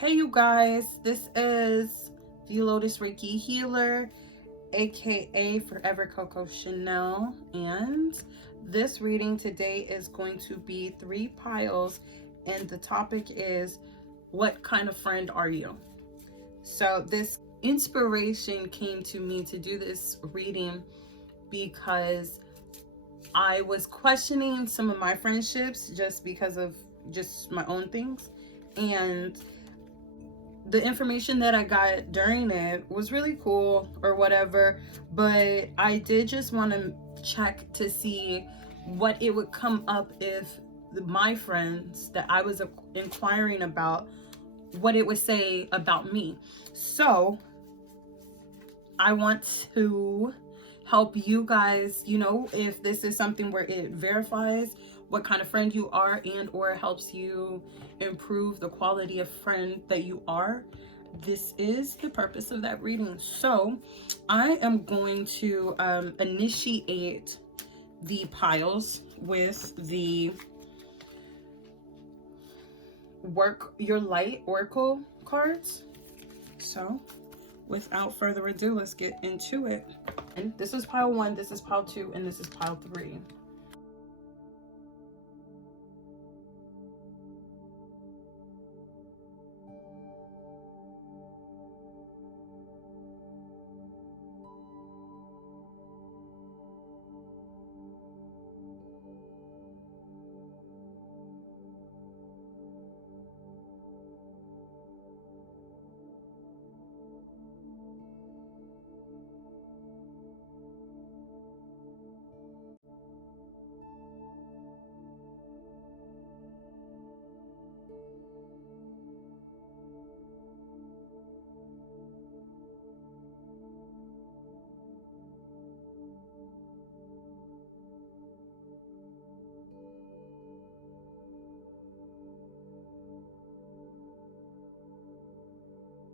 Hey you guys, this is the Lotus Reiki Healer, aka Forever Coco Chanel, and this reading today is going to be 3 piles, and the topic is, what kind of friend are you? So this inspiration came to me to do this reading because I was questioning some of my friendships just because of just my own things, and the information that I got during it was really cool or whatever, but I did just want to check to see what it would come up if my friends that I was inquiring about, what it would say about me. So I want to help you guys, if this is something where it verifies what kind of friend you are and or helps you improve the quality of friend that you are. This is the purpose of that reading. So I am going to initiate the piles with the Work Your Light Oracle cards. So without further ado, let's get into it. And this is pile 1, this is pile 2, and this is pile 3.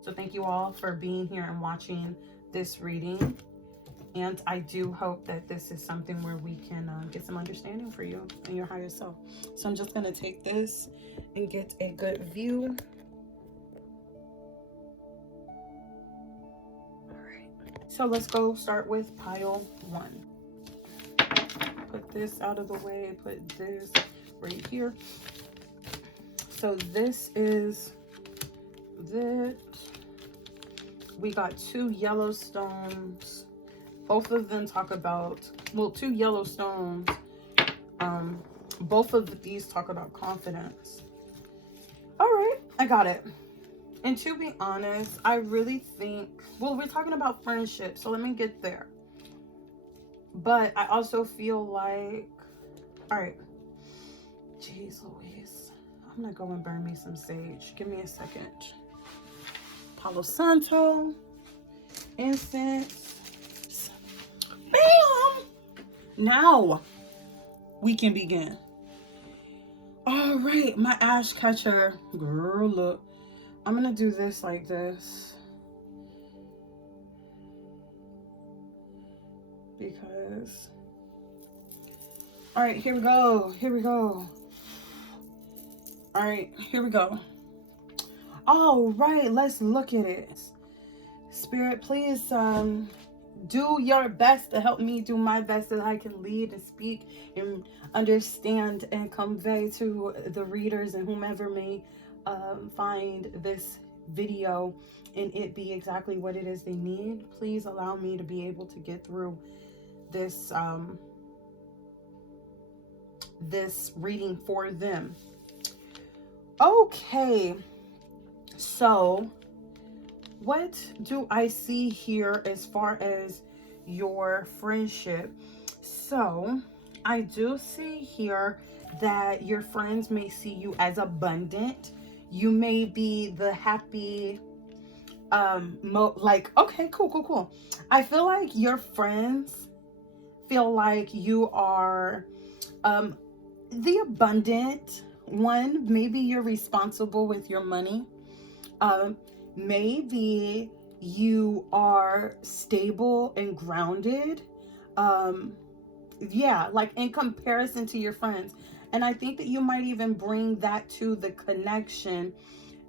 So thank you all for being here and watching this reading. And I do hope that this is something where we can get some understanding for you and your higher self. So I'm just going to take this and get a good view. All right. So let's go start with pile 1. Put this out of the way. Put this right here. So this is this. We got 2 yellow stones. Both of them talk about, well, 2 yellow stones. Both of these talk about confidence. All right, I got it. And to be honest, I really think, well, we're talking about friendship, so let me get there. But I also feel like, all right, jeez Louise, I'm gonna go and burn me some sage. Give me a second. Palo Santo, incense. Bam! Now we can begin. All right, my ash catcher. Girl, look. I'm gonna do this like this. Because, all right, here we go. Here we go. All right, here we go. All right, let's look at it. Spirit, please do your best to help me do my best so that I can lead and speak and understand and convey to the readers and whomever may find this video and it be exactly what it is they need. Please allow me to be able to get through this this reading for them. Okay, so what do I see here as far as your friendship? So I do see here that your friends may see you as abundant. You may be the happy, like, okay, cool. I feel like your friends feel like you are the abundant one. Maybe you're responsible with your money. Maybe you are stable and grounded. Yeah, like in comparison to your friends. And I think that you might even bring that to the connection.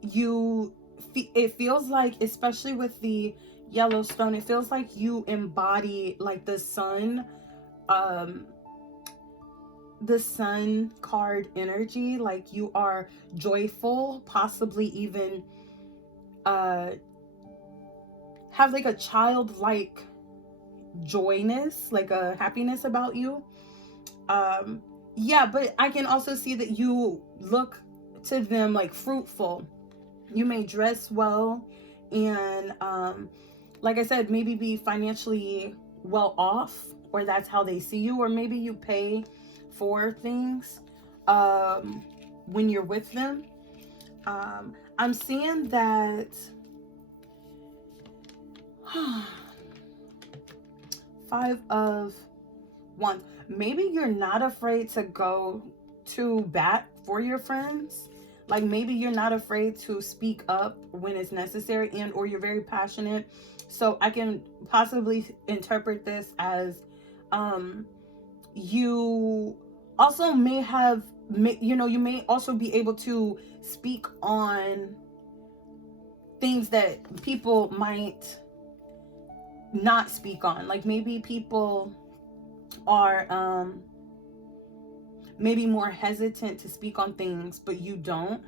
You it feels like, especially with the Yellowstone, it feels like you embody like the sun card energy. Like you are joyful, possibly even have like a childlike joyness, like a happiness about you. Yeah, but I can also see that you look to them like fruitful. You may dress well, and like I said, maybe be financially well off, or that's how they see you, or maybe you pay for things when you're with them. I'm seeing that Five of Wands. Maybe you're not afraid to go to bat for your friends. Like maybe you're not afraid to speak up when it's necessary, and or you're very passionate. So I can possibly interpret this as you also may have, you know, you may also be able to speak on things that people might not speak on. Like maybe people are maybe more hesitant to speak on things, but you don't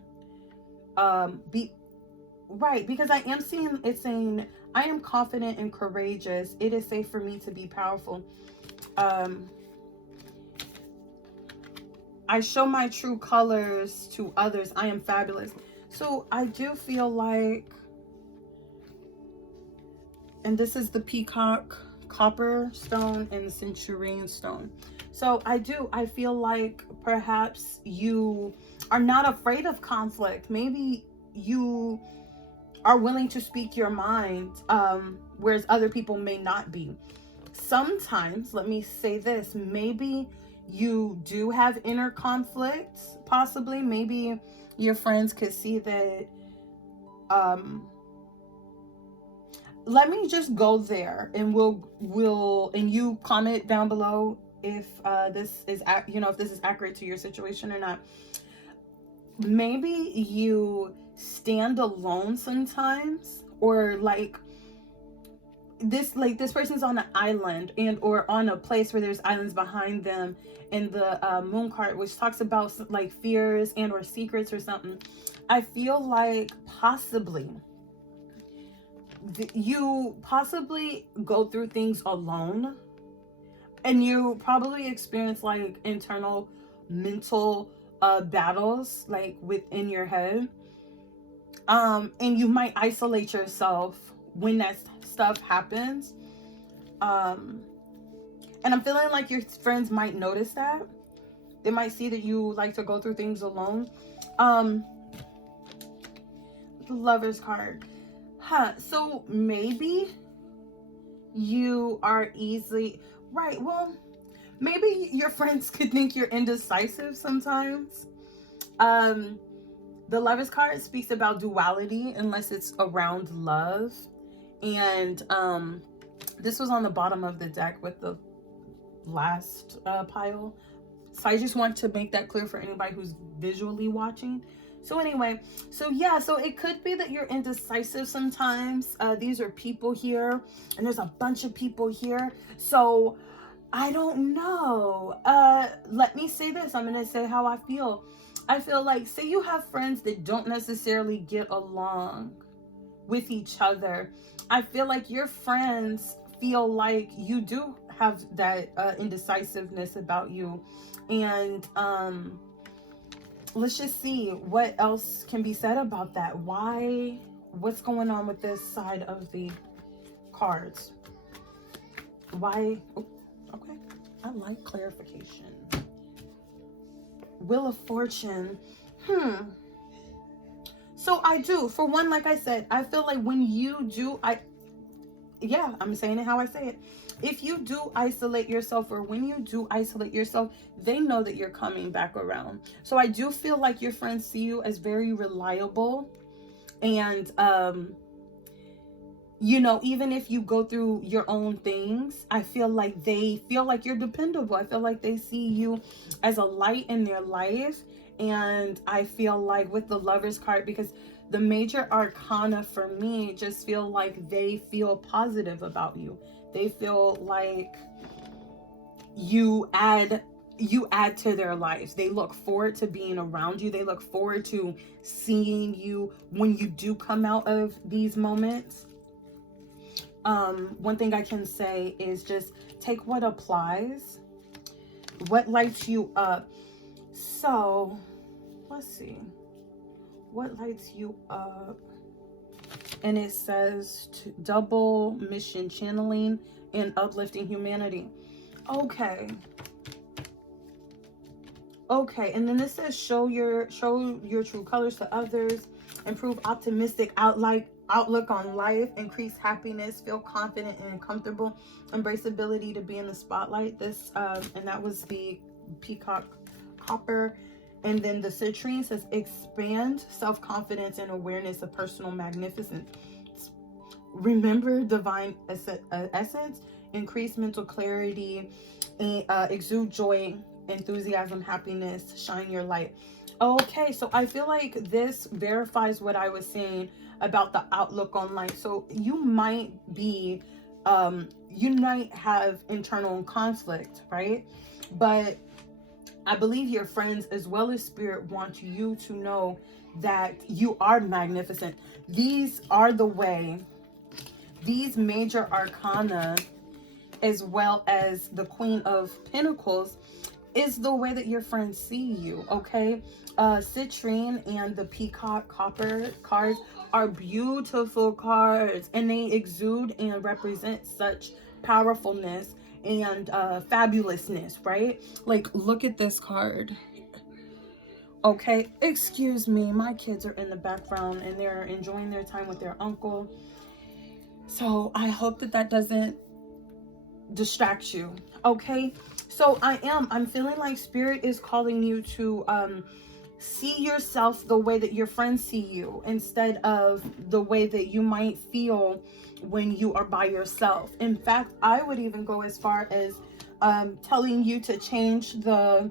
be right, because I am seeing it saying, I am confident and courageous, it is safe for me to be powerful. I show my true colors to others, I am fabulous. So I do feel like, and this is the peacock copper stone and the centurion stone. So I feel like perhaps you are not afraid of conflict. Maybe you are willing to speak your mind, whereas other people may not be. Sometimes, let me say this, maybe you do have inner conflicts, possibly. Maybe your friends could see that. Let me just go there, and we'll and you comment down below if this is, you know, if this is accurate to your situation or not. Maybe you stand alone sometimes, or like this person's on an island, and or on a place where there's islands behind them in the moon card, which talks about like fears and or secrets or something. I feel like possibly you possibly go through things alone, and you probably experience like internal mental battles like within your head, and you might isolate yourself when that stuff happens, and I'm feeling like your friends might notice that. They might see that you like to go through things alone. The Lover's card. So maybe you are easily, right, well, maybe your friends could think you're indecisive sometimes. The Lover's card speaks about duality unless it's around love. And this was on the bottom of the deck with the last pile. So I just want to make that clear for anybody who's visually watching. So anyway, so yeah, so it could be that you're indecisive sometimes. These are people here, and there's a bunch of people here. So I don't know. Let me say this. I'm going to say how I feel. I feel like, say you have friends that don't necessarily get along with each other. I feel like your friends feel like you do have that indecisiveness about you. And let's just see what else can be said about that. What's going on with this side of the cards? Why? Oh, okay, I like clarification. Wheel of Fortune. So I do, for one, like I said, I feel like when you do, I'm saying it how I say it. If you do isolate yourself, or when you do isolate yourself, they know that you're coming back around. So I do feel like your friends see you as very reliable. And, you know, even if you go through your own things, I feel like they feel like you're dependable. I feel like they see you as a light in their life. And I feel like with the Lover's card, because the major arcana for me just feel like they feel positive about you. They feel like you add to their lives. They look forward to being around you. They look forward to seeing you when you do come out of these moments. One thing I can say is just take what applies, what lights you up. So let's see, what lights you up? And it says to double mission channeling and uplifting humanity. Okay, and then this says show your true colors to others, improve optimistic outlook on life, increase happiness, feel confident and comfortable, embrace ability to be in the spotlight. This and that was the peacock copper. And then the citrine says expand self-confidence and awareness of personal magnificence, remember divine essence, increase mental clarity, exude joy, enthusiasm, happiness, shine your light. Okay, so I feel like this verifies what I was saying about the outlook on life. So you might be you might have internal conflict, right? But I believe your friends as well as spirit want you to know that you are magnificent. These are the way, these major arcana, as well as the Queen of Pentacles, is the way that your friends see you, okay? Citrine and the peacock copper cards are beautiful cards, and they exude and represent such powerfulness and fabulousness, right? Like, look at this card. Okay, excuse me, my kids are in the background and they're enjoying their time with their uncle, so I hope that that doesn't distract you. Okay, so I'm feeling like spirit is calling you to see yourself the way that your friends see you, instead of the way that you might feel when you are by yourself. In fact, I would even go as far as telling you to change the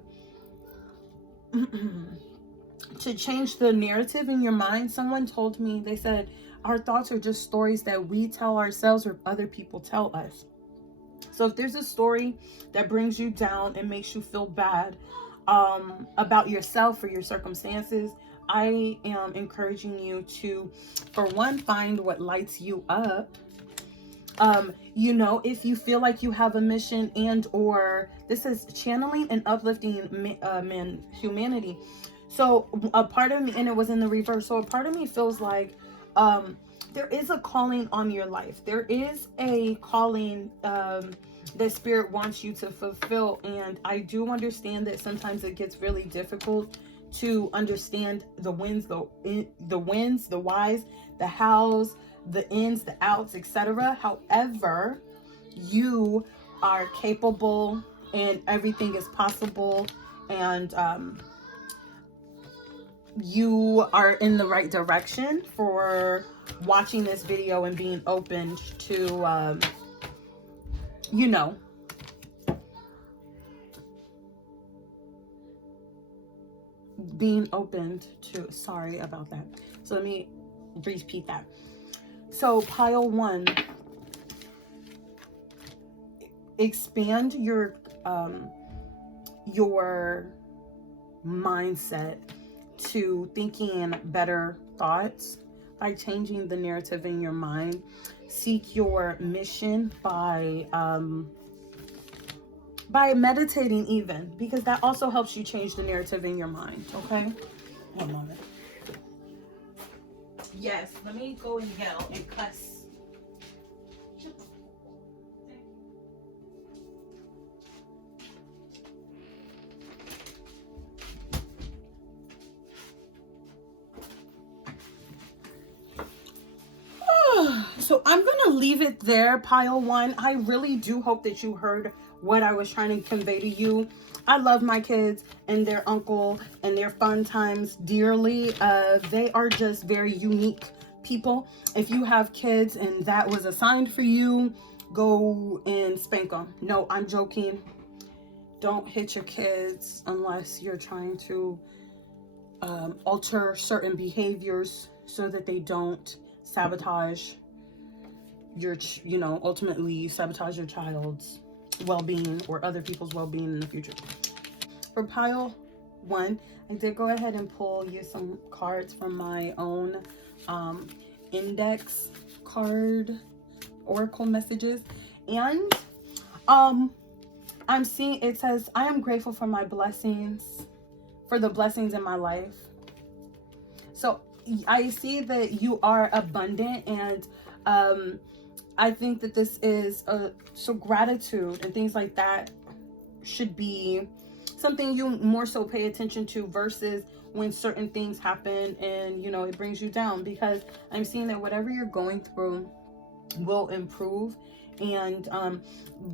to change the narrative in your mind. Someone told me, they said, our thoughts are just stories that we tell ourselves or other people tell us. So if there's a story that brings you down and makes you feel bad about yourself or your circumstances, I am encouraging you to, for one, find what lights you up. You know, if you feel like you have a mission, and or this is channeling and uplifting humanity. So a part of me, and it was in the reverse, so a part of me feels like there is a calling on your life. There is a calling that spirit wants you to fulfill. And I do understand that sometimes it gets really difficult to understand the wins, the whys, the hows, the ins, the outs, etc. However, you are capable and everything is possible, and you are in the right direction for watching this video and being open to you know, being open to, sorry about that, so let me repeat that. So pile one, expand your mindset to thinking better thoughts by changing the narrative in your mind. Seek your mission by meditating even, because that also helps you change the narrative in your mind. Okay, one moment. Yes, let me go and yell and cuss. So I'm gonna leave it there, pile one. I really do hope that you heard what I was trying to convey to you. I love my kids and their uncle and their fun times dearly. They are just very unique people. If you have kids and that was assigned for you, go and spank them. No, I'm joking. Don't hit your kids unless you're trying to alter certain behaviors so that they don't sabotage your, ultimately sabotage your child's well-being or other people's well-being in the future. For pile 1, I did go ahead and pull you some cards from my own index card oracle messages, and I'm seeing, it says, I am grateful for my blessings, for the blessings in my life. So I see that you are abundant, and I think that this is so gratitude and things like that should be something you more so pay attention to, versus when certain things happen and it brings you down, because I'm seeing that whatever you're going through will improve. And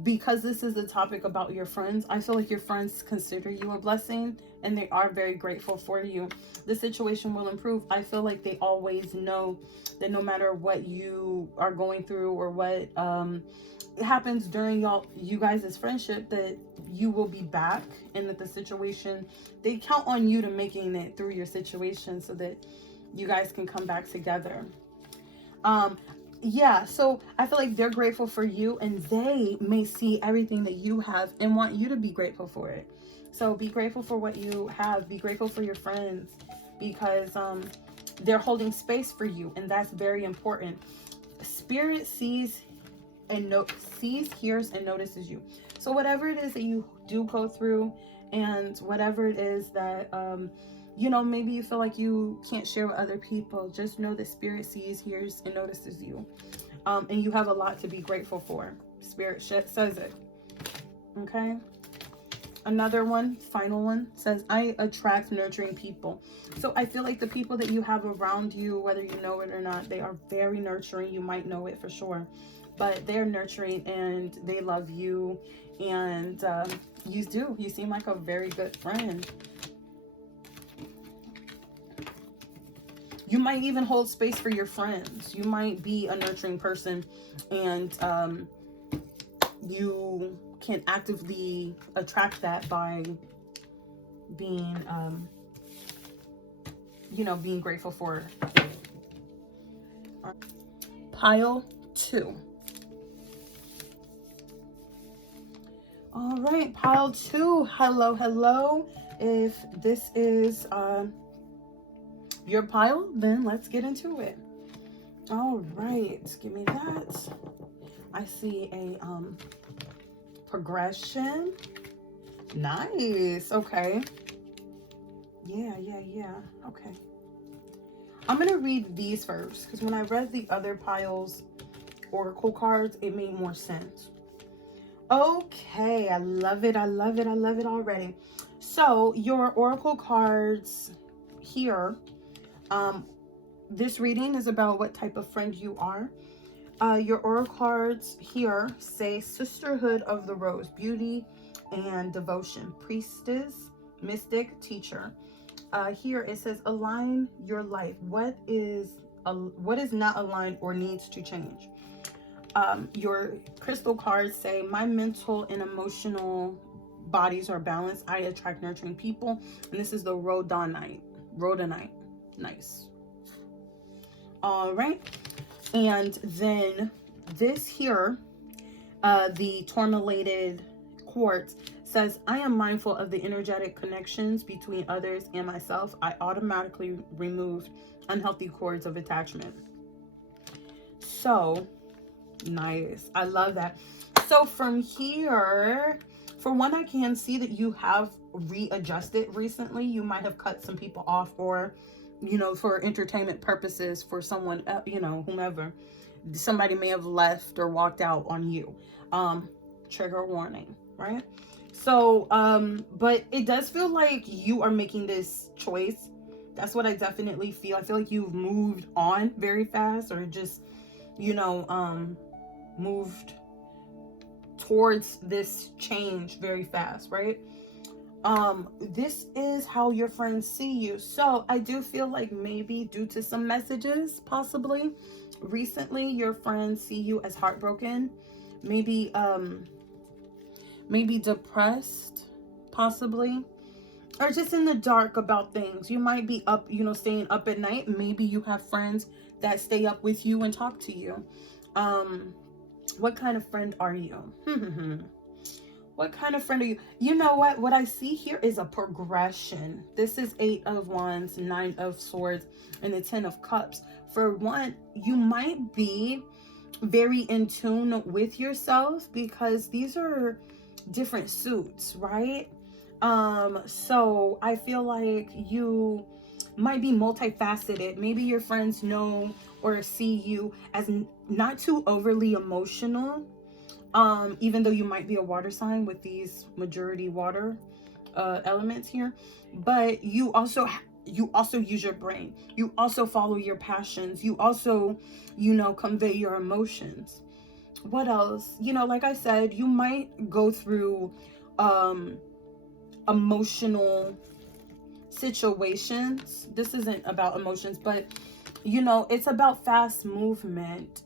because this is a topic about your friends, I feel like your friends consider you a blessing and they are very grateful for you. The situation will improve. I feel like they always know that no matter what you are going through or what happens during you guys' friendship, that you will be back, and that the situation, they count on you to making it through your situation so that you guys can come back together. Yeah, so I feel like they're grateful for you, and they may see everything that you have and want you to be grateful for it. So be grateful for what you have. Be grateful for your friends, because they're holding space for you, and that's very important. Spirit sees, hears, and notices you. So whatever it is that you do go through, and whatever it is that maybe you feel like you can't share with other people, just know that Spirit sees, hears, and notices you. And you have a lot to be grateful for. Spirit says it. Okay. Another one, final one, says, I attract nurturing people. So I feel like the people that you have around you, whether you know it or not, they are very nurturing. You might know it for sure, but they're nurturing and they love you. And you seem like a very good friend. You might even hold space for your friends. You might be a nurturing person, and you can actively attract that by being, being grateful for it. Pile 2. All right, pile 2. Hello, hello. If this is your pile, then let's get into it. All right, give me that. I see a progression. Nice. Okay. Yeah. Okay. I'm gonna read these first, because when I read the other piles oracle cards, it made more sense. Okay, I love it. I love it already. So your oracle cards here, this reading is about what type of friend you are. Your oracle cards here say Sisterhood of the Rose, beauty and devotion, priestess, mystic, teacher. Here it says align your life. What is not aligned or needs to change? Your crystal cards say my mental and emotional bodies are balanced. I attract nurturing people, and this is the rhodonite. Nice. All right. And then this here, the tourmalated quartz, says, I am mindful of the energetic connections between others and myself. I automatically removed unhealthy cords of attachment. So nice. I love that. So from here, for one, I can see that you have readjusted recently. You might have cut some people off, or for entertainment purposes, for someone, whomever. Somebody may have left or walked out on you. Trigger warning, right? So, but it does feel like you are making this choice. That's what I definitely feel. I feel like you've moved on very fast, or just, moved towards this change very fast, right? This is how your friends see you. So I do feel like maybe due to some messages, possibly recently, your friends see you as heartbroken, maybe depressed, possibly. or just in the dark about things. You might be up, staying up at night. Maybe you have friends that stay up with you and talk to you. What kind of friend are you? What kind of friend are you? You know what I see here is a progression. This is 8 of Wands, 9 of Swords, and the 10 of Cups. For one, you might be very in tune with yourself, because these are different suits, right? So I feel like you might be multifaceted. Maybe your friends know or see you as not too overly emotional, even though you might be a water sign with these majority water elements here. But you also use your brain. You also follow your passions. You also, convey your emotions. What else? Like I said, you might go through emotional situations. This isn't about emotions, but it's about fast movement.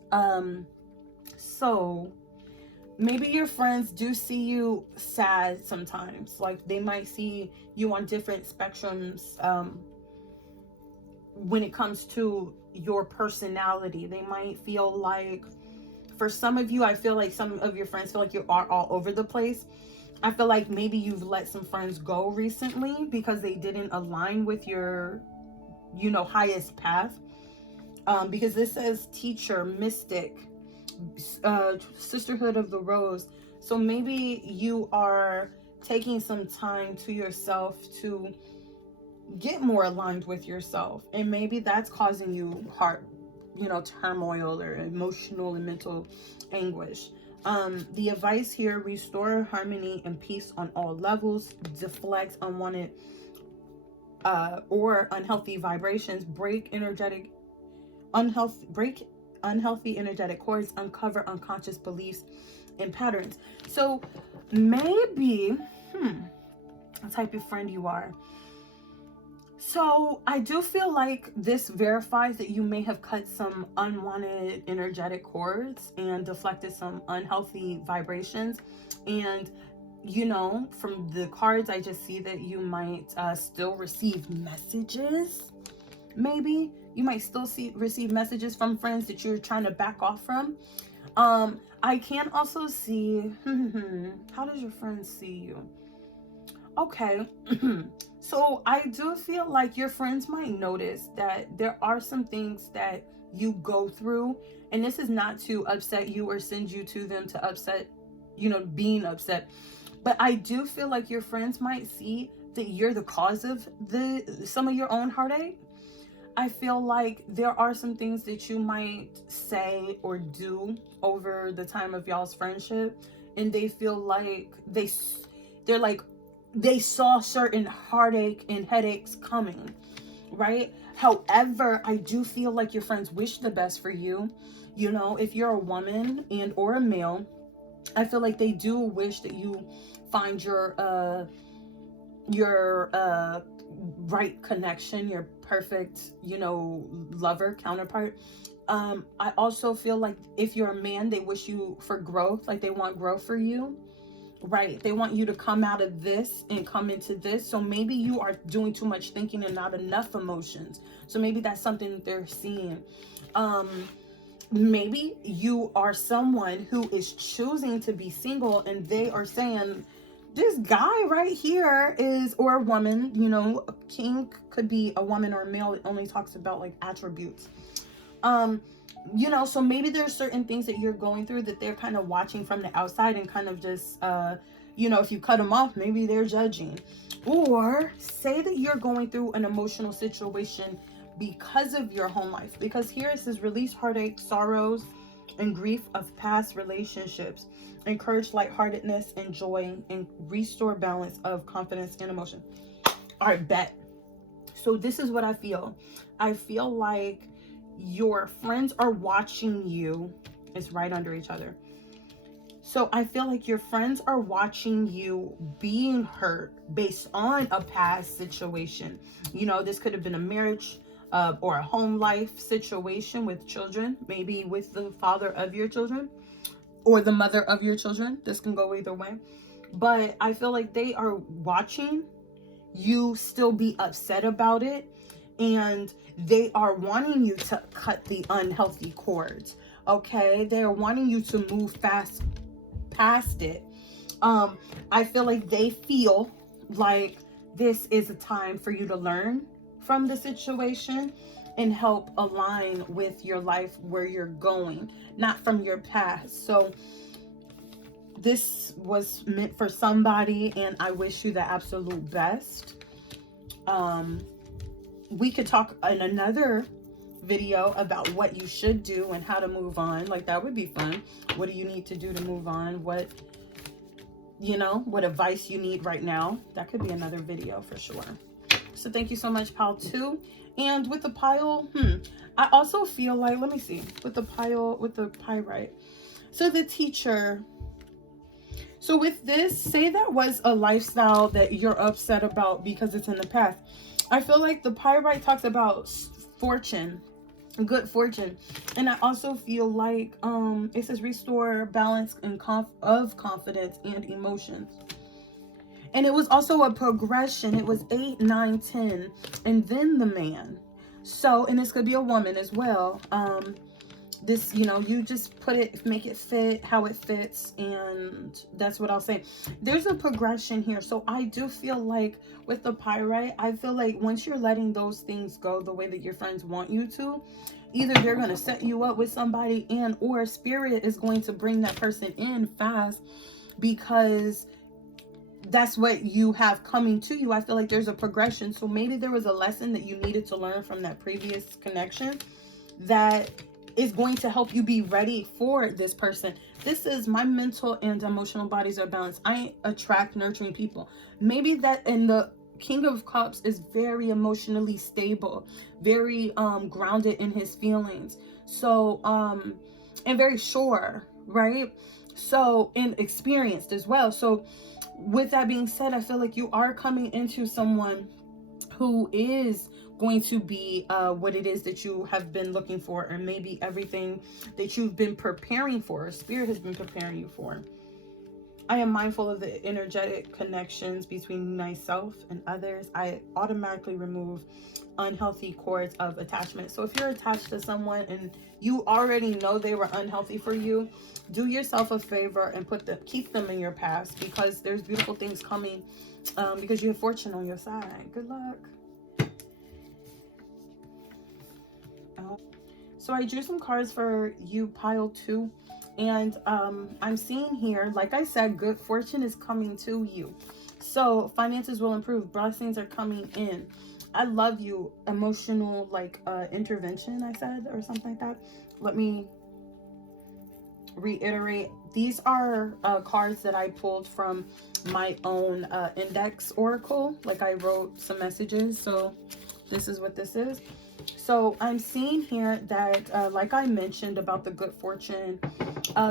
So maybe your friends do see you sad sometimes. Like, they might see you on different spectrums when it comes to your personality. They might feel like, for some of you, I feel like some of your friends feel like you are all over the place. I feel like maybe you've let some friends go recently because they didn't align with your, highest path. Because this says teacher, mystic, sisterhood of the rose. So maybe you are taking some time to yourself to get more aligned with yourself, and maybe that's causing you heart, turmoil or emotional and mental anguish. The advice here: restore harmony and peace on all levels, deflect unwanted or unhealthy vibrations, break unhealthy energetic cords, uncover unconscious beliefs and patterns. So maybe the type of friend you are. So I do feel like this verifies that you may have cut some unwanted energetic cords and deflected some unhealthy vibrations. And from the cards, I just see that you might still receive messages. Maybe you might still receive messages from friends that you're trying to back off from. I can also see, how does your friends see you? Okay. So I do feel like your friends might notice that there are some things that you go through, and this is not to upset you or send you to them to upset, being upset. But I do feel like your friends might see that you're the cause of some of your own heartache. I feel like there are some things that you might say or do over the time of y'all's friendship, and they feel like they're like, they saw certain heartache and headaches coming, right? However, I do feel like your friends wish the best for you. If you're a woman and or a male, I feel like they do wish that you find your right connection, your perfect, lover counterpart. I also feel like if you're a man, they wish you for growth, like they want growth for you, right? They want you to come out of this and come into this. So maybe you are doing too much thinking and not enough emotions. So maybe that's something that they're seeing. Maybe you are someone who is choosing to be single, and they are saying, this guy right here is, or a woman, king could be a woman or a male. It only talks about like attributes. So maybe there's certain things that you're going through that they're kind of watching from the outside and kind of just, if you cut them off, maybe they're judging. Or say that you're going through an emotional situation because of your home life. Because here it says release heartache, sorrows, and grief of past relationships. Encourage lightheartedness and joy, and restore balance of confidence and emotion. All right, bet. So this is what I feel. I feel like your friends are watching you. It's right under each other. So I feel like your friends are watching you being hurt based on a past situation. This could have been a marriage or a home life situation with children, maybe with the father of your children or the mother of your children. This can go either way. But I feel like they are watching you still be upset about it, and they are wanting you to cut the unhealthy cords. Okay, they are wanting you to move fast past it. I feel like they feel like this is a time for you to learn from the situation and help align with your life, where you're going, not from your past. So this was meant for somebody, and I wish you the absolute best. We could talk in another video about what you should do and how to move on. Like, that would be fun. What do you need to do to move on? What, you know, what advice you need right now. That could be another video for sure. So thank you so much, pile 2. And with the pile, I also feel like, let me see, with the pyrite. So the teacher. So with this, say that was a lifestyle that you're upset about because it's in the past. I feel like the pyrite talks about fortune, good fortune. And I also feel like it says restore balance and of confidence and emotions. And it was also a progression. It was 8, 9, 10, and then the man. So, and this could be a woman as well. This, you know, you just put it, make it fit how it fits, and that's what I'll say. There's a progression here. So I do feel like with the pyrite, I feel like once you're letting those things go the way that your friends want you to, either they're going to set you up with somebody, and or spirit is going to bring that person in fast, because that's what you have coming to you. I feel like there's a progression. So maybe there was a lesson that you needed to learn from that previous connection that is going to help you be ready for this person. This is my mental and emotional bodies are balanced. I attract nurturing people. Maybe that, and the King of Cups is very emotionally stable, very grounded in his feelings. So and very sure, right? So, and experienced as well. So with that being said, I feel like you are coming into someone who is going to be what it is that you have been looking for, or maybe everything that you've been preparing for, or spirit has been preparing you for. I am mindful of the energetic connections between myself and others. I automatically remove unhealthy cords of attachment. So if you're attached to someone and you already know they were unhealthy for you, do yourself a favor and keep them in your past, because there's beautiful things coming, because you have fortune on your side. Good luck. So I drew some cards for you, pile 2, and I'm seeing here, like I said, good fortune is coming to you. So finances will improve, blessings are coming in. I love you, emotional, like intervention, I said, or something like that. Let me reiterate. These are cards that I pulled from my own index oracle. Like, I wrote some messages, so this is what this is. So I'm seeing here that like I mentioned about the good fortune,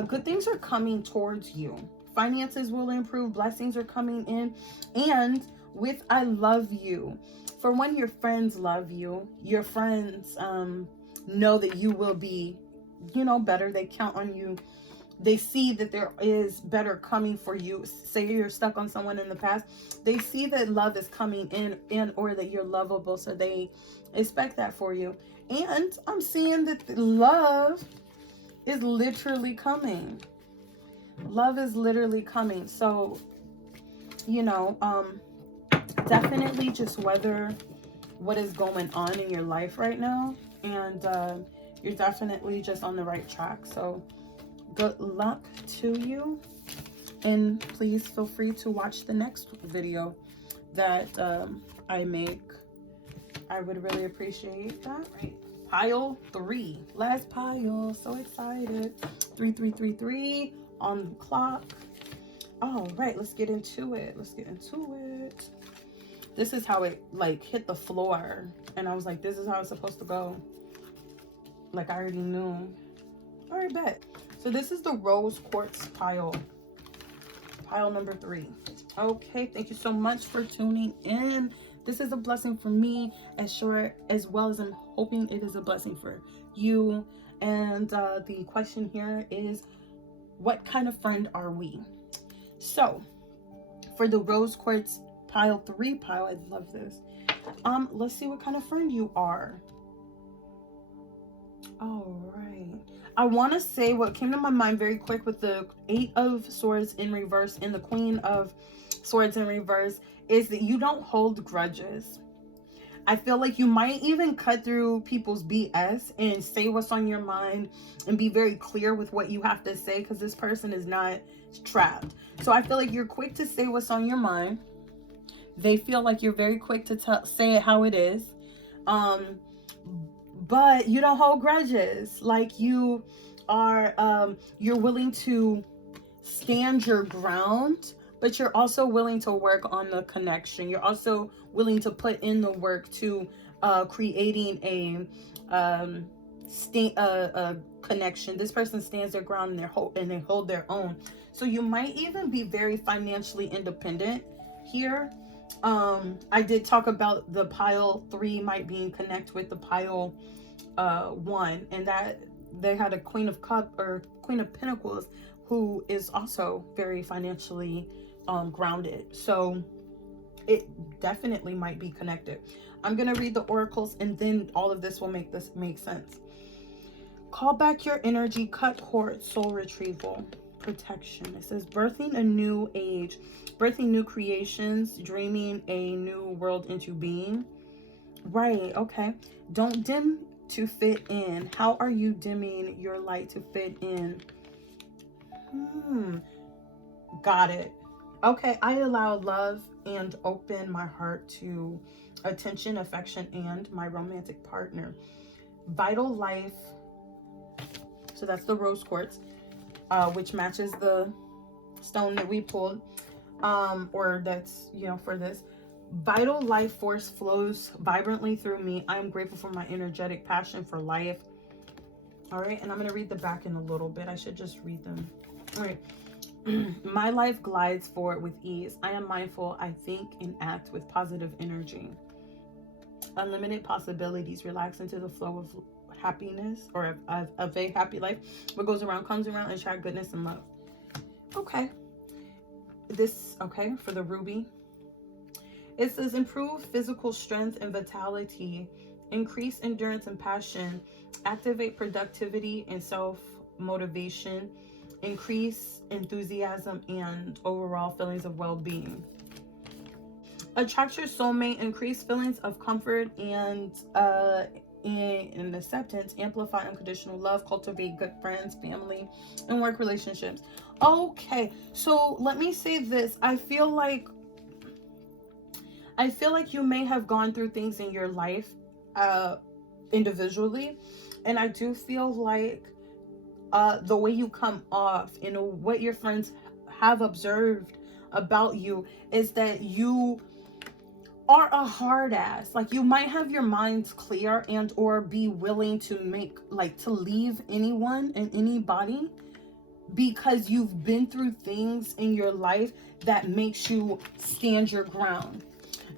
good things are coming towards you. Finances will improve, blessings are coming in. And with I love you, for when your friends love you, your friends know that you will be, you know, better. They count on you. They see that there is better coming for you. Say you're stuck on someone in the past, they see that love is coming in or that you're lovable, so they expect that for you. And I'm seeing that love is literally coming. Love is literally coming. So, you know, definitely just weather what is going on in your life right now, and you're definitely just on the right track. So good luck to you, and please feel free to watch the next video that I make. I would really appreciate that. Right, pile 3, last pile. So excited. 3333 on the clock. All right, let's get into it. This is how it like hit the floor, and I was like, this is how it's supposed to go. Like, I already knew. All right, bet. So this is the rose quartz pile number 3. Okay, thank you so much for tuning in. This is a blessing for me, as well as I'm hoping it is a blessing for you. And the question here is, what kind of friend are we? So for the rose quartz pile 3 pile. I love this. Let's see what kind of friend you are. All right. I want to say what came to my mind very quick with the 8 of Swords in reverse and the Queen of Swords in reverse is that you don't hold grudges. I feel like you might even cut through people's BS and say what's on your mind and be very clear with what you have to say, because this person is not trapped. So I feel like you're quick to say what's on your mind. They feel like you're very quick to say it how it is. But you don't hold grudges. Like you are, you're willing to stand your ground, but you're also willing to work on the connection. You're also willing to put in the work to creating a connection. This person stands their ground and they hold their own. So you might even be very financially independent here. I did talk about the pile 3 might be in connect with the pile 1, and that they had a Queen of Pentacles who is also very financially grounded. So it definitely might be connected. I'm going to read the oracles and then all of this will make sense. Call back your energy, cut cord, soul retrieval, protection. It says birthing a new age, birthing new creations, dreaming a new world into being. Right, okay. Don't dim to fit in. How are you dimming your light to fit in? Got it. Okay, I allow love and open my heart to attention, affection, and my romantic partner. Vital life. So that's the rose quartz, which matches the stone that we pulled, or that's, you know, for this. Vital life force flows vibrantly through me. I am grateful for my energetic passion for life. All right, and I'm going to read the back in a little bit. I should just read them. All right. My life glides forward with ease. I am mindful. I think and act with positive energy. Unlimited possibilities. Relax into the flow of happiness, or of a happy life. What goes around comes around. Attract goodness and love. Okay. Okay, for the ruby. It says improve physical strength and vitality, increase endurance and passion, activate productivity and self-motivation, increase enthusiasm and overall feelings of well-being. Attract your soulmate, increase feelings of comfort and acceptance, amplify unconditional love, cultivate good friends, family, and work relationships. Okay, so let me say this. I feel like you may have gone through things in your life individually, and I do feel like the way you come off and what your friends have observed about you is that you are a hard ass. Like, you might have your minds clear and or be willing to to leave anyone and anybody because you've been through things in your life that makes you stand your ground.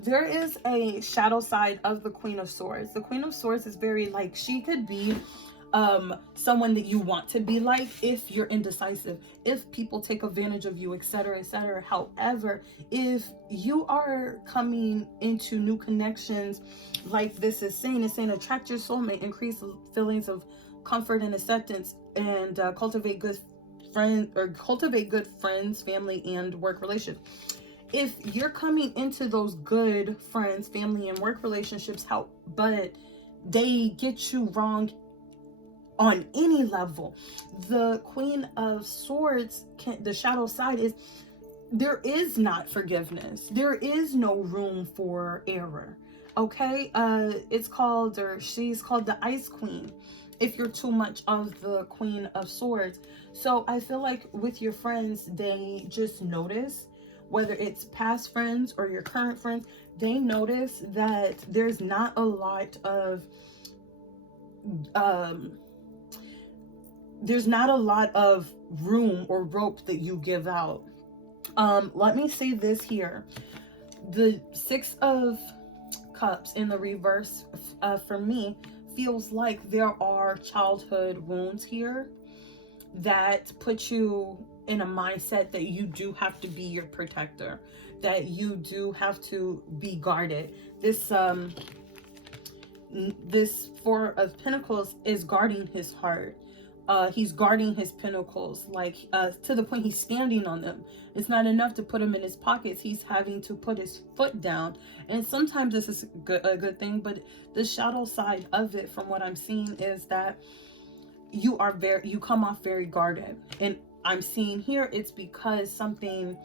There is a shadow side of the Queen of Swords. The Queen of Swords is very she could be someone that you want to be like if you're indecisive, if people take advantage of you, etc., etc. However, if you are coming into new connections, like this is saying, attract your soulmate, increase feelings of comfort and acceptance, and cultivate good friends, family, and work relationships. If you're coming into those good friends, family, and work relationships, but they get you wrong on any level, the Queen of Swords, the shadow side is there is not forgiveness. There is no room for error. Okay, she's called the Ice Queen if you're too much of the Queen of Swords. So I feel like with your friends, they just notice, whether it's past friends or your current friends, they notice that there's not a lot of room or rope that you give out. Let me say this here. The 6 of Cups in the reverse for me feels like there are childhood wounds here that put you in a mindset that you do have to be your protector, that you do have to be guarded. This Four of Pentacles is guarding his heart. He's guarding his pentacles, like to the point he's standing on them. It's not enough to put them in his pockets. He's having to put his foot down. And sometimes this is a good thing, but the shadow side of it, from what I'm seeing, is that you come off very guarded. And I'm seeing here it's because something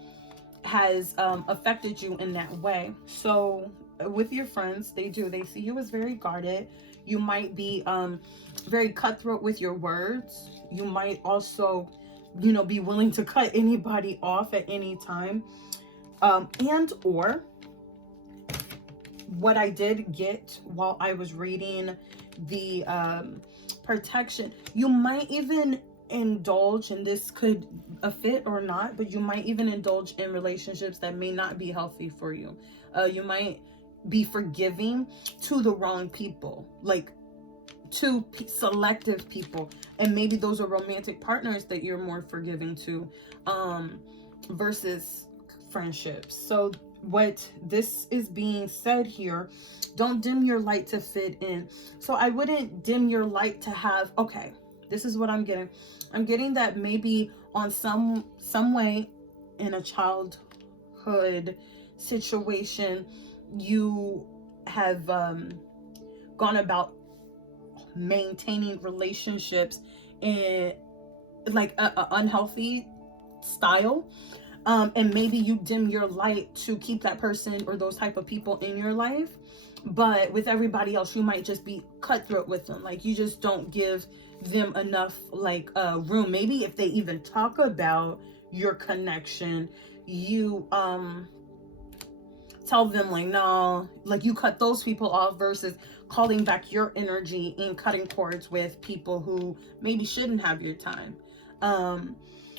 has affected you in that way. So with your friends, they see you as very guarded. You might be very cutthroat with your words. You might also, be willing to cut anybody off at any time. And or what I did get while I was reading the protection, you might even indulge, and this could a fit or not, but you might even indulge in relationships that may not be healthy for you. You might be forgiving to the wrong people, like to selective people, and maybe those are romantic partners that you're more forgiving to versus friendships. So what this is being said here, don't dim your light to fit in. So I wouldn't dim your light to have, okay, this is what I'm getting. I'm getting that maybe on some way in a childhood situation, you have gone about maintaining relationships in like a unhealthy style, and maybe you dim your light to keep that person or those type of people in your life, but with everybody else you might just be cutthroat with them. Like you just don't give them enough like room. Maybe if they even talk about your connection, you tell them like, no, like you cut those people off, versus calling back your energy and cutting cords with people who maybe shouldn't have your time.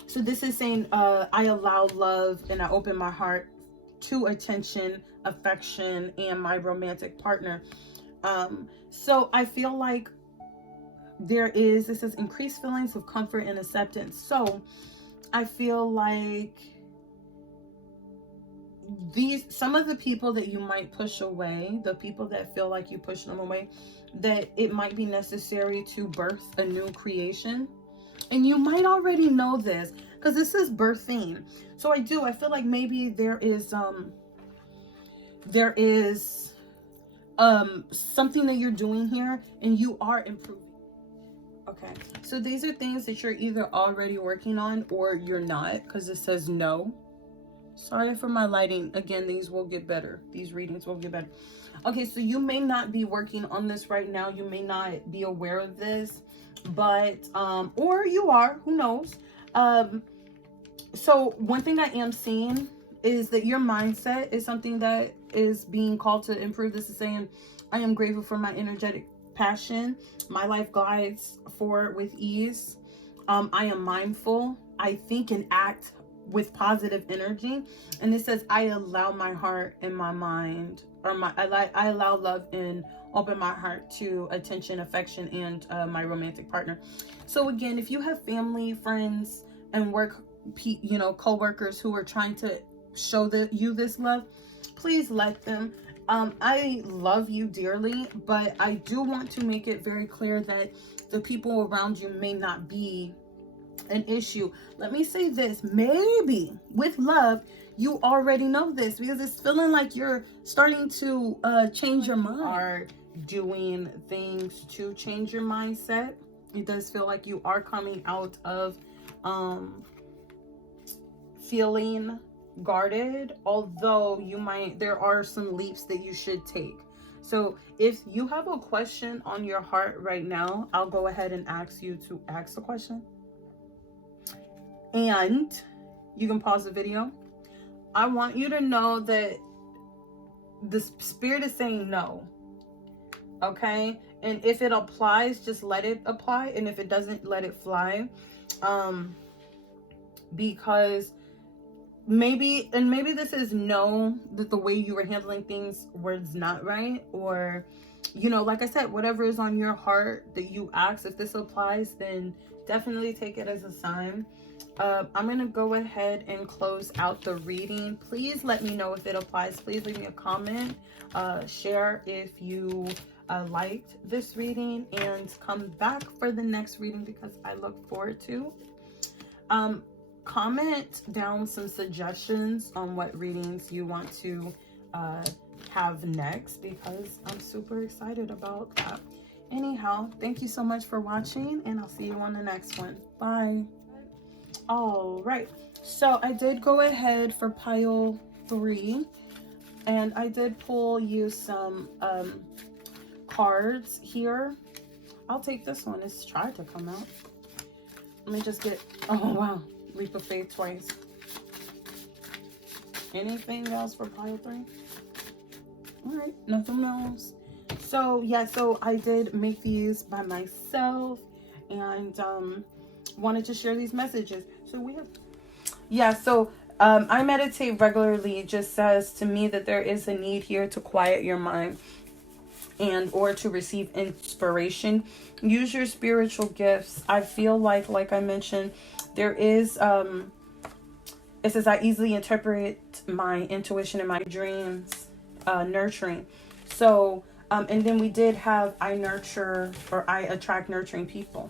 So this is saying I allow love and I open my heart to attention, affection, and my romantic partner. So I feel like this is increased feelings of comfort and acceptance. So I feel like some of the people that you might push away, the people that feel like you push them away, that it might be necessary to birth a new creation. And you might already know this because this is birthing. So I feel like maybe there is something that you're doing here and you are improving. Okay, so these are things that you're either already working on or you're not, because it says no. Sorry for my lighting. Again, these will get better. These readings will get better. Okay, so you may not be working on this right now. You may not be aware of this, but or you are, who knows. So one thing I am seeing is that your mindset is something that is being called to improve. This is saying, I am grateful for my energetic passion. My life glides forward with ease. I am mindful. I think and act with positive energy. And it says, I allow my heart and my mind, or I allow love and open my heart to attention, affection, and my romantic partner. So again, if you have family, friends, and co-workers who are trying to show you this love, please let them. I love you dearly, but I do want to make it very clear that the people around you may not be an issue. Let me say this, maybe with love you already know this, because it's feeling like you're starting to change your mind. You are doing things to change your mindset. It does feel like you are coming out of feeling guarded, although there are some leaps that you should take. So if you have a question on your heart right now, I'll go ahead and ask you to ask the question. And you can pause the video. I want you to know that the spirit is saying no. Okay? And if it applies, just let it apply. And if it doesn't, let it fly. Because maybe this is no, that the way you were handling things was not right, or you know, like I said, whatever is on your heart that you ask, if this applies, then definitely take it as a sign. I'm going to go ahead and close out the reading. Please let me know if it applies. Please leave me a comment. Share if you liked this reading, and come back for the next reading because I look forward to. Comment down some suggestions on what readings you want to have next, because I'm super excited about that. Anyhow, thank you so much for watching, and I'll see you on the next one. Bye. All right, so I did go ahead for pile 3, and I did pull you some cards here. I'll take this one. It's tried to come out. Let me just get, oh wow, Leap of Faith twice. Anything else for pile 3? All right, nothing else. So yeah, so I did make these by myself, and wanted to share these messages. So we have, yeah, so I meditate regularly just says to me that there is a need here to quiet your mind and or to receive inspiration. Use your spiritual gifts. I feel like I mentioned, there is it says I easily interpret my intuition and my dreams, nurturing. So and then we did have I nurture, or I attract nurturing people.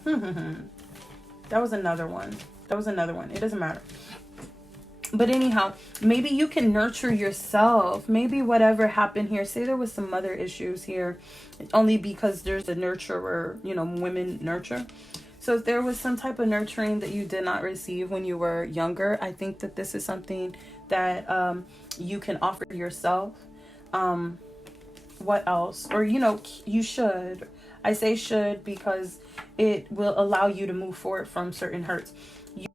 That was another one. It doesn't matter. But anyhow, maybe you can nurture yourself. Maybe whatever happened here, say there was some mother issues here, only because there's a nurturer, you know, women nurture. So if there was some type of nurturing that you did not receive when you were younger, I think that this is something that you can offer yourself. What else? Or, you know, you should. I say should because it will allow you to move forward from certain hurts.